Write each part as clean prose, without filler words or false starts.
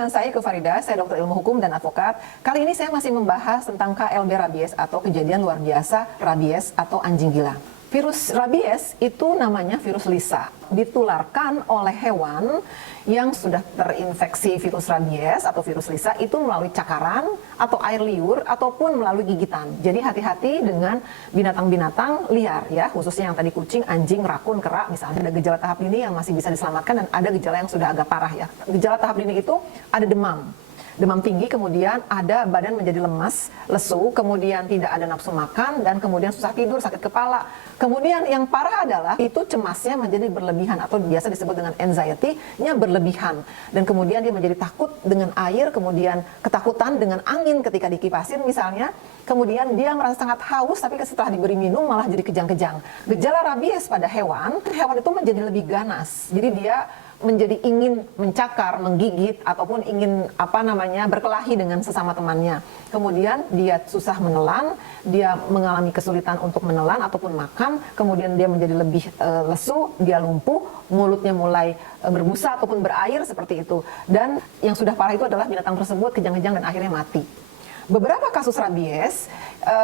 dengan saya Ike Farida, saya dokter ilmu hukum dan advokat. Kali ini saya masih membahas tentang KLB rabies atau kejadian luar biasa rabies atau anjing gila. Virus rabies itu namanya virus Lisa, ditularkan oleh hewan yang sudah terinfeksi virus rabies atau virus Lisa itu melalui cakaran atau air liur ataupun melalui gigitan. Jadi hati-hati dengan binatang-binatang liar ya, khususnya yang tadi kucing, anjing, rakun, kera misalnya. Ada gejala tahap dini yang masih bisa diselamatkan dan ada gejala yang sudah agak parah ya. Gejala tahap dini itu ada demam tinggi, kemudian ada badan menjadi lemas, lesu, kemudian tidak ada nafsu makan, dan kemudian susah tidur, sakit kepala. Kemudian yang parah adalah itu cemasnya menjadi berlebihan atau biasa disebut dengan anxiety-nya berlebihan. Dan kemudian dia menjadi takut dengan air, kemudian ketakutan dengan angin ketika dikipasin misalnya. Kemudian dia merasa sangat haus, tapi setelah diberi minum malah jadi kejang-kejang. Gejala rabies pada hewan itu menjadi lebih ganas. Jadi dia menjadi ingin mencakar, menggigit, ataupun ingin berkelahi dengan sesama temannya. Kemudian dia susah menelan, dia mengalami kesulitan untuk menelan ataupun makan, kemudian dia menjadi lebih lesu, dia lumpuh, mulutnya mulai berbusa ataupun berair seperti itu. Dan yang sudah parah itu adalah binatang tersebut kejang-kejang dan akhirnya mati. Beberapa kasus rabies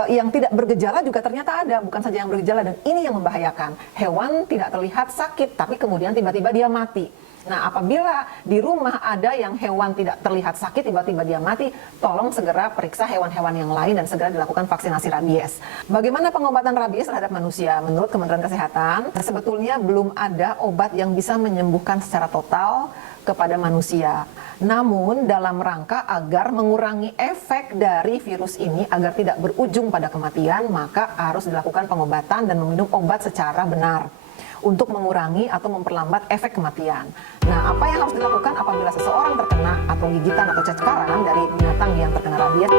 yang tidak bergejala juga ternyata ada, bukan saja yang bergejala, dan ini yang membahayakan. Hewan tidak terlihat sakit, tapi kemudian tiba-tiba dia mati. Nah, apabila di rumah ada yang hewan tidak terlihat sakit, tiba-tiba dia mati, tolong segera periksa hewan-hewan yang lain dan segera dilakukan vaksinasi rabies. Bagaimana pengobatan rabies terhadap manusia? Menurut Kementerian Kesehatan, sebetulnya belum ada obat yang bisa menyembuhkan secara total kepada manusia. Namun dalam rangka agar mengurangi efek dari virus ini agar tidak berujung pada kematian, maka harus dilakukan pengobatan dan meminum obat secara benar untuk mengurangi atau memperlambat efek kematian. Nah, apa yang harus dilakukan apabila seseorang terkena atau gigitan atau cakaran dari binatang yang terkena rabies?